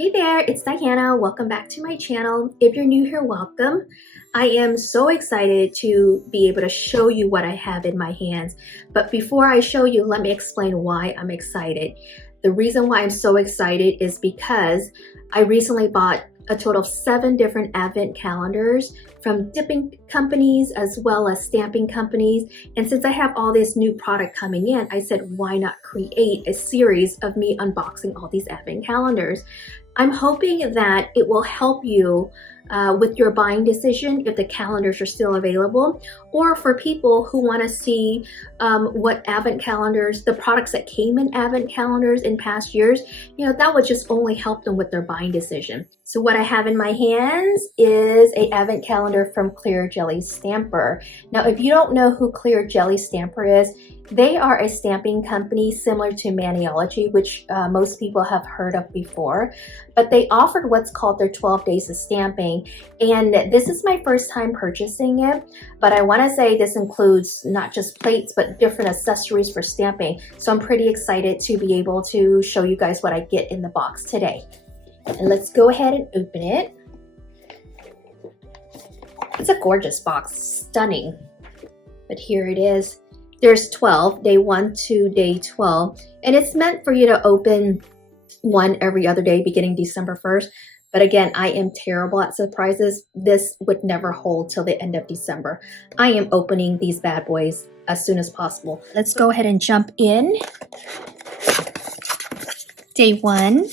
Hey there, it's Diana. Welcome back to my channel. If you're new here, welcome. I am so excited to be able to show you what I have in my hands. But before I show you, let me explain why I'm excited. The reason why I'm so excited is because I recently bought a total of 7 different advent calendars from dipping companies as well as stamping companies. And since I have all this new product coming in, I said, why not create a series of me unboxing all these advent calendars? I'm hoping that it will help you with your buying decision if the calendars are still available, or for people who want to see what advent calendars, the products that came in advent calendars in past years, that would just only help them with their buying decision. So what I have in my hands is a advent calendar from Clear Jelly Stamper. Now, if you don't know who Clear Jelly Stamper is, they are a stamping company similar to Maniology, which most people have heard of before, but they offered what's called their 12 days of stamping. And this is my first time purchasing it, but I want to say this includes not just plates, but different accessories for stamping. So I'm pretty excited to be able to show you guys what I get in the box today. And let's go ahead and open it. It's a gorgeous box, stunning. But here it is. There's 12, day 1 to day 12, and it's meant for you to open one every other day beginning December 1st. But again, I am terrible at surprises. This would never hold till the end of December. I am opening these bad boys as soon as possible. Let's go ahead and jump in. Day 1.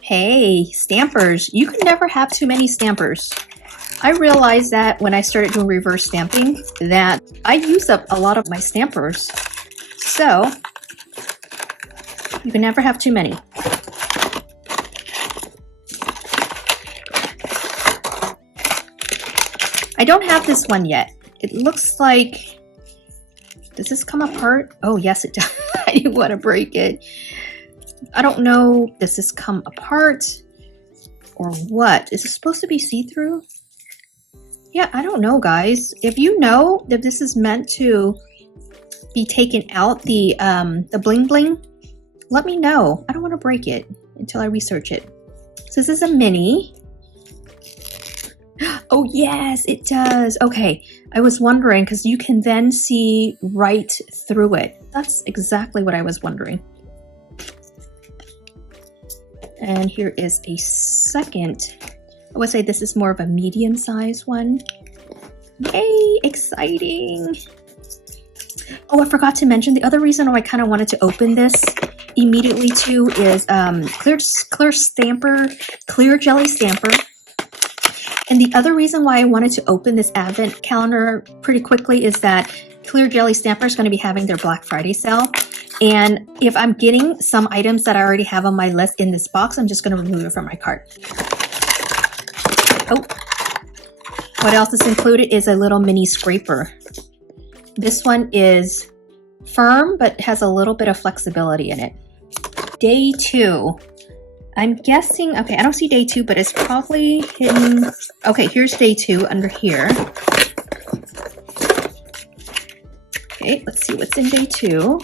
Hey, stampers. You can never have too many stampers. I realized that when I started doing reverse stamping that I use up a lot of my stampers. So you can never have too many. I don't have this one yet. It looks like, does this come apart? Oh yes, it does. I didn't want to break it. I don't know, does this come apart or what? Is it supposed to be see-through? Yeah, I don't know, guys. If you know that this is meant to be taken out, the bling bling, let me know. I don't want to break it until I research it. So this is a mini. Oh yes, it does. Okay, I was wondering because you can then see right through it. That's exactly what I was wondering. And here is a second. I would say this is more of a medium-sized one. Yay, exciting. Oh, I forgot to mention the other reason why I kind of wanted to open this immediately too is Clear Jelly Stamper. And the other reason why I wanted to open this advent calendar pretty quickly is that Clear Jelly Stamper is going to be having their Black Friday sale. And if I'm getting some items that I already have on my list in this box, I'm just going to remove it from my cart. Oh, what else is included is a little mini scraper. This one is firm, but has a little bit of flexibility in it. Day 2. I'm guessing, okay, I don't see day 2, but it's probably hidden. Okay, here's day 2 under here. Okay, let's see what's in day 2.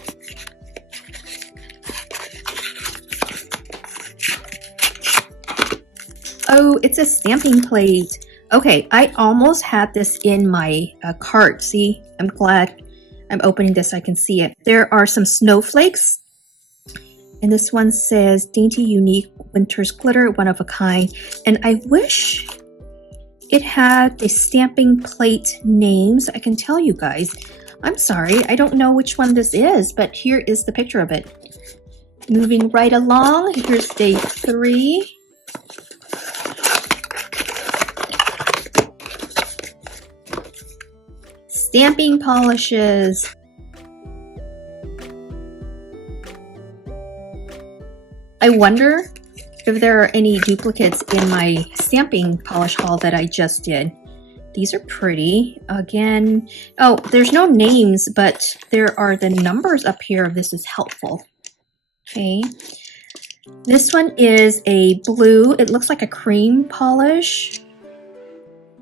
Oh, it's a stamping plate. Okay, I almost had this in my cart. See, I'm glad I'm opening this so I can see it. There are some snowflakes. And this one says, Dainty Unique Winter's Glitter, one of a kind. And I wish it had the stamping plate names. I can tell you guys. I'm sorry, I don't know which one this is, but here is the picture of it. Moving right along, here's day 3. Stamping polishes. I wonder if there are any duplicates in my stamping polish haul that I just did. These are pretty. Again, oh, there's no names, but there are the numbers up here. This is helpful. Okay. This one is a blue. It looks like a cream polish.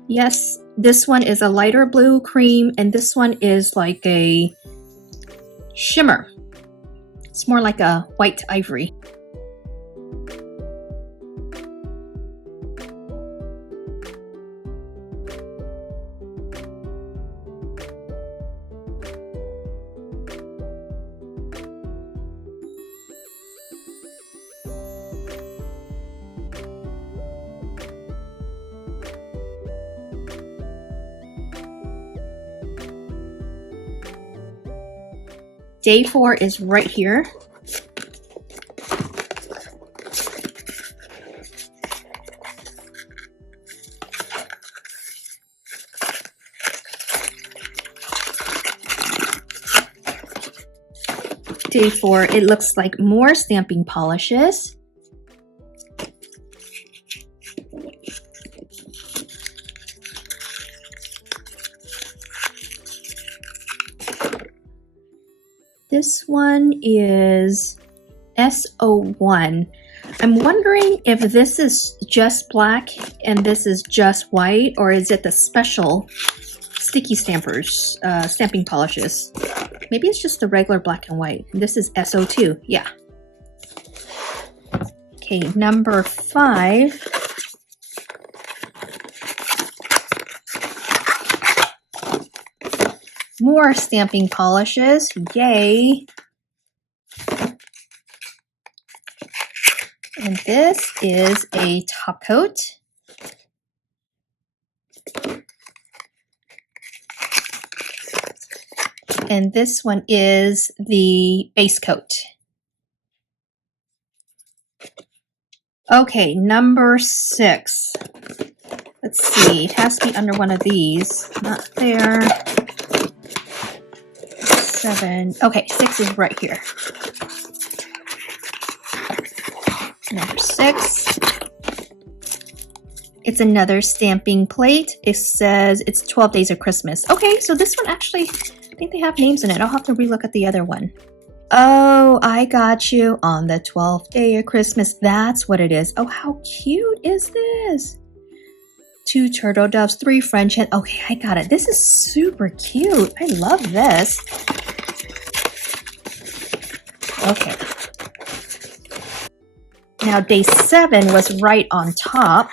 Yes, this one is a lighter blue cream, and this one is like a shimmer. It's more like a white ivory. Day 4 is right here. Day 4, it looks like more stamping polishes. This one is SO1. I'm wondering if this is just black and this is just white, or is it the special sticky stampers, stamping polishes? Maybe it's just the regular black and white. This is SO2, yeah. Okay, number 5. More stamping polishes, yay. And this is a top coat. And this one is the base coat. Okay, number 6. Let's see, it has to be under one of these. Not there. 7. Okay, 6 is right here. Number 6. It's another stamping plate. It says it's 12 Days of Christmas. Okay, so this one actually, I think they have names in it. I'll have to relook at the other one. Oh, I got you. On the 12th day of Christmas. That's what it is. Oh, how cute is this? 2 turtle doves, 3 French hens. Okay, I got it. This is super cute. I love this. Okay. Now day 7 was right on top.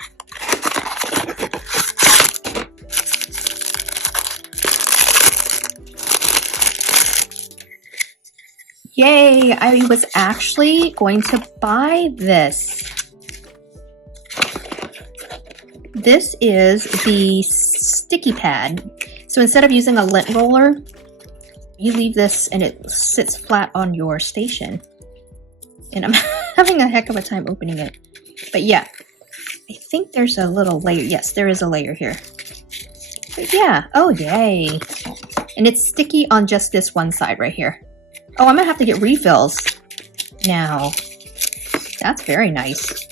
Yay! I was actually going to buy this. This is the sticky pad. So instead of using a lint roller, you leave this and it sits flat on your station. And I'm having a heck of a time opening it. But yeah, I think there's a little layer. Yes, there is a layer here. But yeah, oh yay. And it's sticky on just this one side right here. Oh, I'm gonna have to get refills now. That's very nice.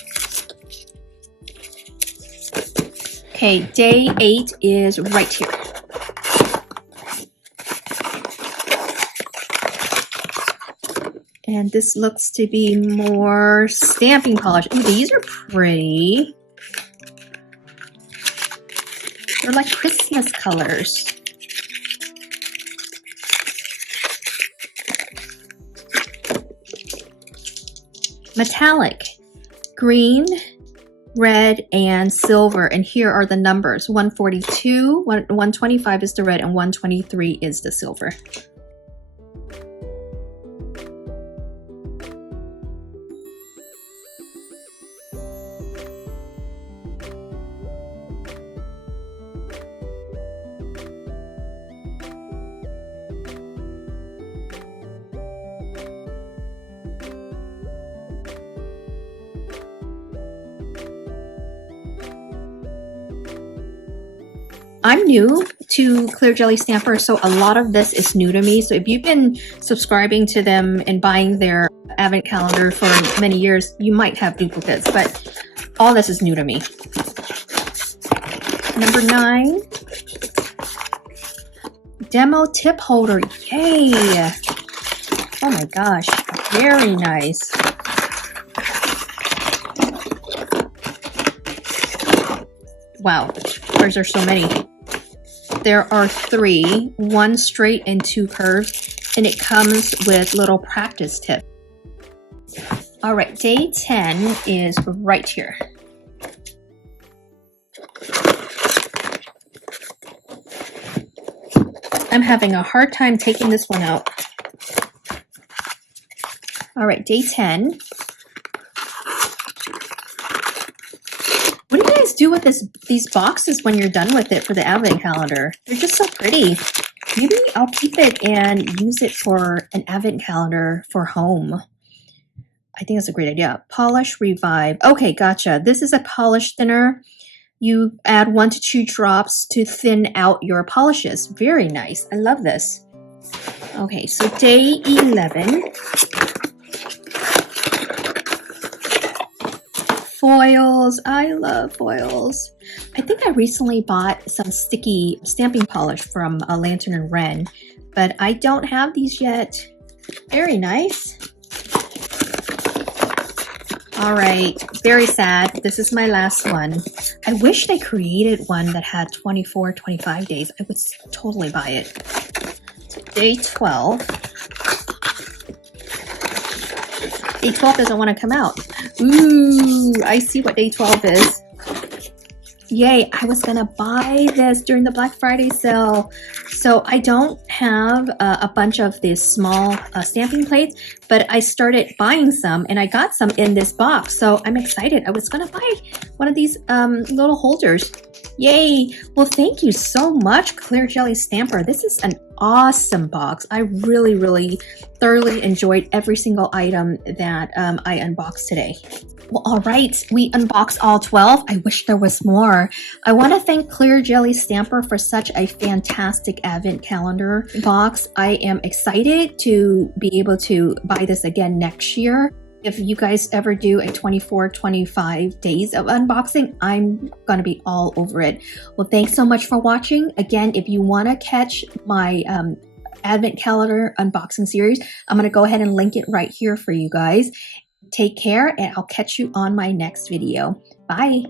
Okay, day 8 is right here. And this looks to be more stamping polish. Ooh, these are pretty. They're like Christmas colors. Metallic, green, red, and silver. And here are the numbers. 142, 125 is the red, and 123 is the silver. I'm new to Clear Jelly Stamper, so a lot of this is new to me. So if you've been subscribing to them and buying their advent calendar for many years, you might have duplicates, but all this is new to me. Number 9, demo tip holder. Yay! Oh my gosh, very nice. Wow. Why is there so many? There are 3, 1 straight and 2 curves, and it comes with little practice tips. All right, day 10 is right here. I'm having a hard time taking this one out. All right, day 10. What do you guys do with these boxes when you're done with it for the advent calendar? They're just so pretty. Maybe I'll keep it and use it for an advent calendar for home. I think that's a great idea. Polish Revive. Okay, gotcha. This is a polish thinner. You add 1 to 2 drops to thin out your polishes. Very nice. I love this. Okay, so day 11. Foils. I love foils. I think I recently bought some sticky stamping polish from Lantern and Wren, but I don't have these yet. Very nice. All right, very sad. This is my last one. I wish they created one that had 24, 25 days. I would totally buy it. So day 12. Day 12 doesn't want to come out. Ooh, I see what day 12 is. Yay, I was gonna buy this during the Black Friday sale. So I don't have a bunch of these small stamping plates, but I started buying some and I got some in this box. So I'm excited. I was gonna buy one of these little holders. Yay. Well, thank you so much, Clear Jelly Stamper. This is an awesome box. I really thoroughly enjoyed every single item that I unboxed today. Well, all right, we unboxed all 12. I wish there was more. I want to thank Clear Jelly Stamper for such a fantastic advent calendar box. I am excited to be able to buy this again next year. If you guys ever do a 24, 25 days of unboxing, I'm going to be all over it. Well, thanks so much for watching. Again, if you want to catch my advent calendar unboxing series, I'm going to go ahead and link it right here for you guys. Take care, and I'll catch you on my next video. Bye.